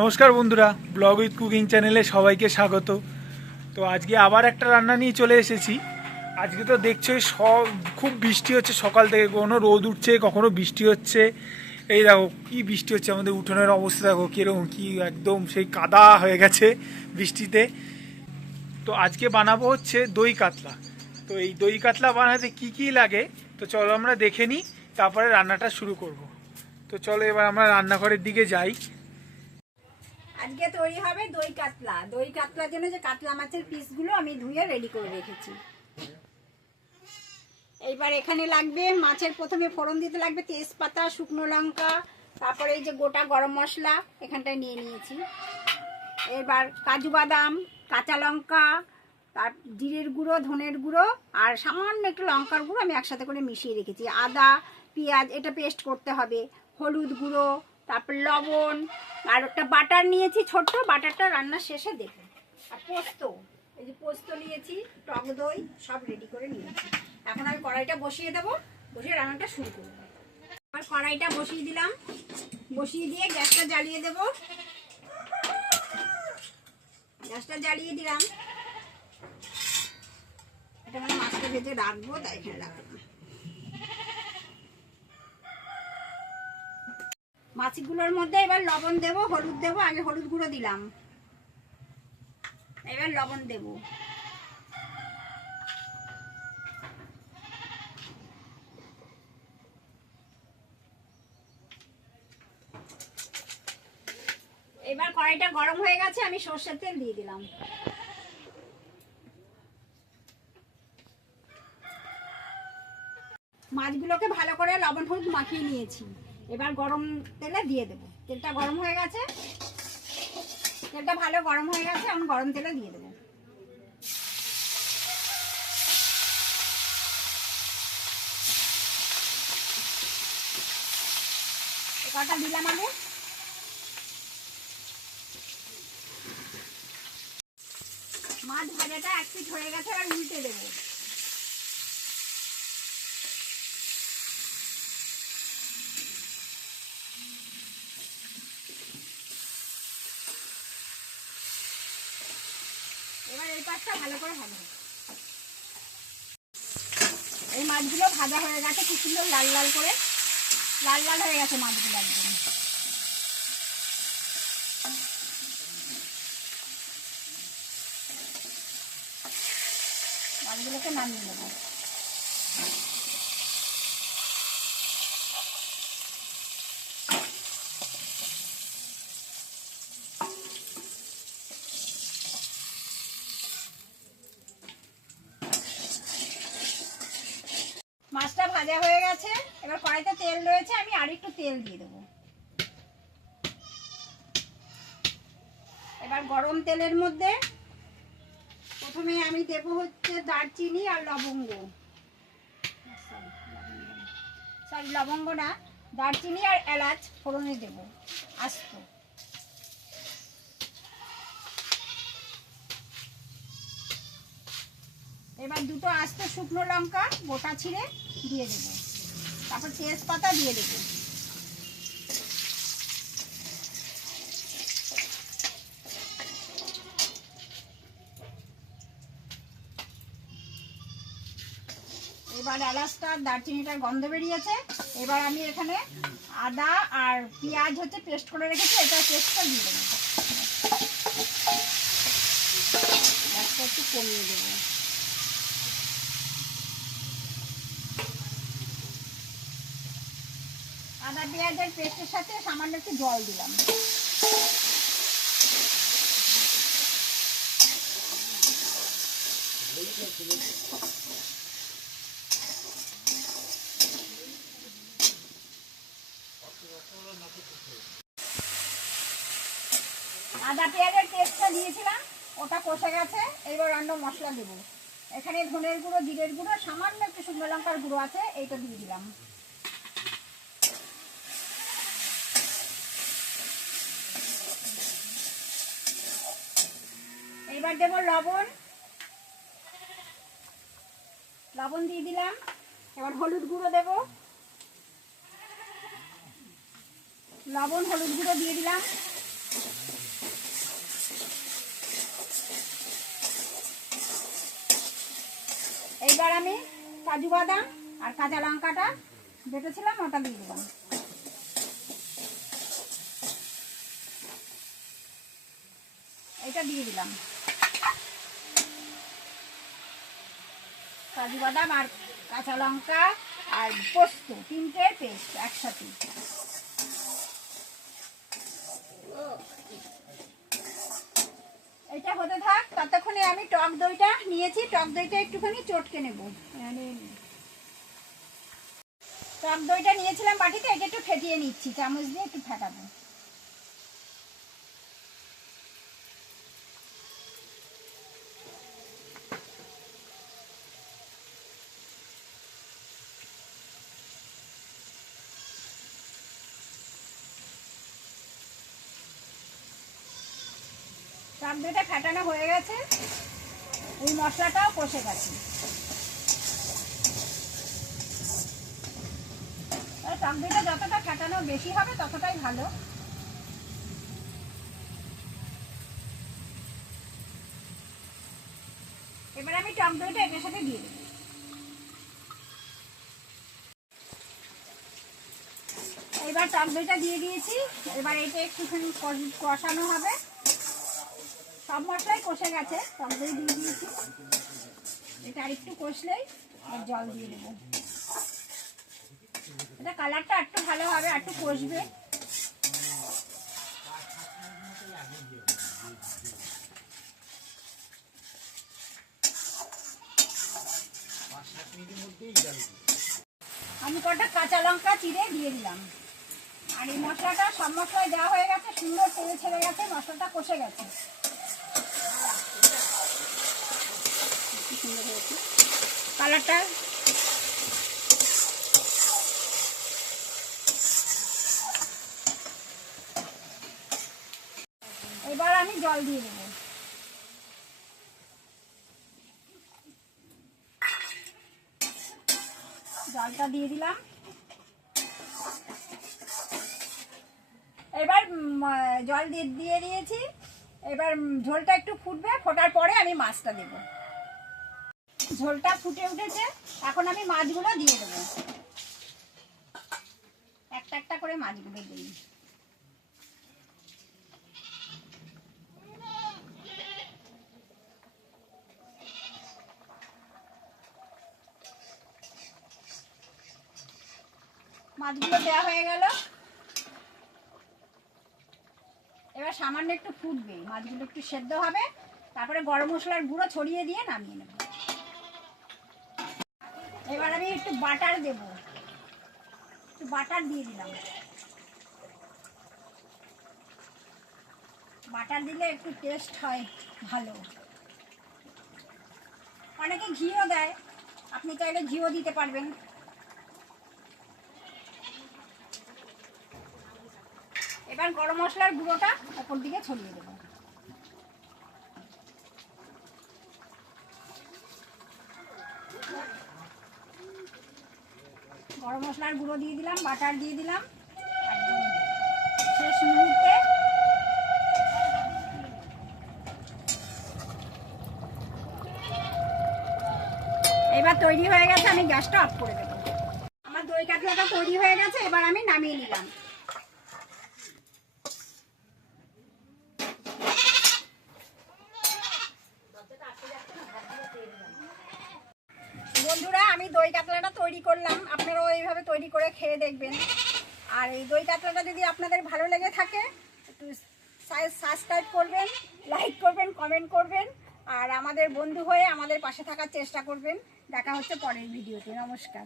নমস্কার বন্ধুরা, blog with cooking চ্যানেলে সবাইকে স্বাগত। তো আজকে আবার একটা রান্না নিয়ে চলে এসেছি। আজকে তো দেখছোই সব খুব বৃষ্টি হচ্ছে, সকাল থেকে কখনো রোদ উঠছে কখনো বৃষ্টি হচ্ছে। এই দেখো কি বৃষ্টি হচ্ছে, আমাদের উঠোনের অবস্থা দেখো কীরকম, কি একদম সেই কাদা হয়ে গেছে বৃষ্টিতে। তো আজকে বানাবো হচ্ছে দই কাতলা। তো এই দই কাতলা বানাতে কি কি লাগে তো চলো আমরা দেখে নিই, তারপরে রান্নাটা শুরু করব। তো চলো এবার আমরা রান্নাঘরের দিকে যাই। আজকে তৈরি হবে দই কাতলা। দই কাতলার জন্য যে কাতলা মাছের পিসগুলো আমি ধুয়ে রেডি করে রেখেছি। এইবার এখানে লাগবে মাছের, প্রথমে ফোড়ন দিতে লাগবে তেজপাতা, শুকনো লঙ্কা, তারপরে এই যে গোটা গরম মশলা এখানটায় নিয়ে নিয়েছি। এবার কাজু বাদাম, কাঁচা লঙ্কা, তার জিরের গুঁড়ো, ধনের গুঁড়ো আর সামান্য একটু লঙ্কার গুঁড়ো আমি একসাথে করে মিশিয়ে রেখেছি। আদা, পেঁয়াজ এটা পেস্ট করতে হবে, হলুদ গুঁড়ো, তারপর লবণ, আর একটা বাটার নিয়েছি ছোট্ট, বাটারটা রান্নার শেষে দেবো। আর পোস্ত, এই যে পোস্ত নিয়েছি, টক দই সব রেডি করে নিয়েছি। এখন আমি কড়াইটা বসিয়ে দেবো, বসিয়ে রান্নাটা শুরু করবো। আর কড়াইটা বসিয়ে দিলাম, বসিয়ে দিয়ে গ্যাসটা জ্বালিয়ে দেবো। গ্যাসটা জ্বালিয়ে দিলাম। এটা মানে মাছটা ভেজে রাখবো, তাই এখানে রাখলাম। মাছগুলোর মধ্যে এবার লবণ দেবো, হলুদ দেবো। আগে হলুদ গুঁড়ো দিলাম, এবার লবণ দেব। এবার কড়াইটা গরম হয়ে গেছে, আমি সরষের তেল দিয়ে দিলাম। মাছগুলোকে ভালো করে লবণ হলুদ মাখিয়ে নিয়েছি, এবার গরম তেলে দিয়ে দেবো। তেলটা গরম হয়ে গেছে, তেলটা ভালো গরম হয়ে গেছে, এখন গরম তেলে দিয়ে দেবো। কটা দিলাম আগে। মাছ ভাজাটা এক পিঠ হয়ে গেছে, আর উল্টে দেবো। এবার এই পাশটা ভালো করে ভাজা। এই মাছগুলো ভাজা হয়ে গেছে, কি সুন্দর লাল লাল করে, লাল লাল হয়ে গেছে মাছগুলো একদম। মাছগুলোকে নামিয়ে নেবো। মাছটা ভাজা হয়ে গেছে, এবার কড়াইতে তেল রয়েছে, আমি আর একটু তেল দিয়ে দেবো। এবার গরম তেলের মধ্যে প্রথমে আমি দেবো হচ্ছে দারচিনি আর লবঙ্গ, সরি লবঙ্গ না, দারচিনি আর এলাচ ফোড়নে দেবো আস্ত। এবার দুটো আস্ত শুকনো লঙ্কা গোটা ছিঁড়ে দিয়ে দেবো, তারপর তেজপাতা দিয়ে দেবো। এবার এলাচটা দারচিনিটার গন্ধ বেরিয়েছে, এবার আমি এখানে আদা আর পেঁয়াজ হচ্ছে পেস্ট করে রেখেছি, এটা পেস্টটা দিয়ে দেবো। গ্যাসটা একটু কমিয়ে দেবো। আদা পেঁয়াজের পেস্টের সাথে সামান্য একটু জল দিলাম। আদা পেঁয়াজের পেস্টটা দিয়েছিলাম, ওটা কষে গেছে। এবার অন্য মশলা দেবো। এখানে ধনের গুঁড়ো, জিরের গুঁড়ো, সামান্য একটু শুকনো লঙ্কার গুঁড়ো আছে, এইটা দিয়ে দিলাম। এবার দেবো লবণ, লবণ দিয়ে দিলাম। এবার হলুদ গুঁড়ো দেবো, লবণ হলুদ গুঁড়ো দিয়ে দিলাম। এইবার আমি কাজু বাদাম আর কাঁচা লঙ্কাটা বেটেছিলাম ওটা দিয়ে দিলাম। এটা দিয়ে দিলাম কাজু বাদাম আর কাঁচা লঙ্কা আর পোস্ত, তিনটে পেস্ট একসাথে। এটা হতে থাক, ততক্ষণে আমি টক দইটা নিয়েছি, টক দইটা একটুখানি চটকে নেব। মানে টক দইটা নিয়েছিলাম বাটিতে, এটা একটু ফেটিয়ে নিচ্ছি, চামচ দিয়ে একটু ফেটাবো। টক দইটা ফেটানো হয়ে গেছে, ওই মশলাটাও কষে গেছে। টক দইটা যতটা ফেটানো বেশি হবে ততটাই ভালো। এবার আমি টক দইটা এটার সাথে দিয়ে দেবো। এবার টক দইটা দিয়ে দিয়েছি, এবার এটা একটুখানি কষানো হবে। সব মশলাই কষে গেছে, টক দই দিয়ে দিয়েছি, এটা আরেকটু কষলেই জল দিয়ে দেবো। এটা কালারটা একটু ভালো হবে, একটু কষবে। আমি কটা কাঁচা লঙ্কা চিড়ে দিয়ে দিলাম। আর এই মশলাটা সব মশলায় দেওয়া হয়ে গেছে, সুন্দর তেল ছেড়ে গেছে, মশলাটা কষে গেছে। সুন্দর হয়েছে কালারটা। এবার আমি জল দিয়ে দেব। জলটা দিয়ে দিলাম। এবার জল দিয়ে দিয়েছি, এবার ঝোলটা একটু ফুটবে, ফোটার পরে আমি মাছটা দেব। ঝোলটা ফুটে উঠেছে, এখন আমি মাছগুলো দিয়ে দেবো। একটা একটা করে মাছগুলো দিই। মাছগুলো দেওয়া হয়ে গেল। এবার সামান্য একটু ফুটবে, মাছগুলো একটু সেদ্ধ হবে, তারপরে গরম মশলার গুঁড়ো ছড়িয়ে দিয়ে নামিয়ে নেব। এবার আমি একটু বাটার দেব, একটু বাটার দিয়ে দিলাম। বাটার দিলে একটু টেস্ট হয় ভালো। অনেকে ঘিও দেয়, আপনি চাইলে ঘিও দিতে পারবেন। এবার গরম মশলার গুঁড়োটা ওপর দিকে ছড়িয়ে দেব। গরম মশলার গুঁড়ো দিয়ে দিলাম, বাটার দিয়ে দিলাম, একদম শেষ মুহূর্তে। এবার তৈরি হয়ে গেছে, আমি গ্যাসটা অফ করে দেবো। আমার দই কাতলাটা তৈরি হয়ে গেছে, এবার আমি নামিয়ে নিলাম। বন্ধুরা, আমি দই কাতলাটা তৈরি করলাম, আপনারাও এইভাবে তৈরি করে খেয়ে দেখবেন। আর এই দই কাতলাটা যদি আপনাদের ভালো লেগে থাকে, একটু সাবস্ক্রাইব করবেন, লাইক করবেন, কমেন্ট করবেন, আর আমাদের বন্ধু হয়ে আমাদের পাশে থাকার চেষ্টা করবেন। দেখা হচ্ছে পরের ভিডিওতে। নমস্কার।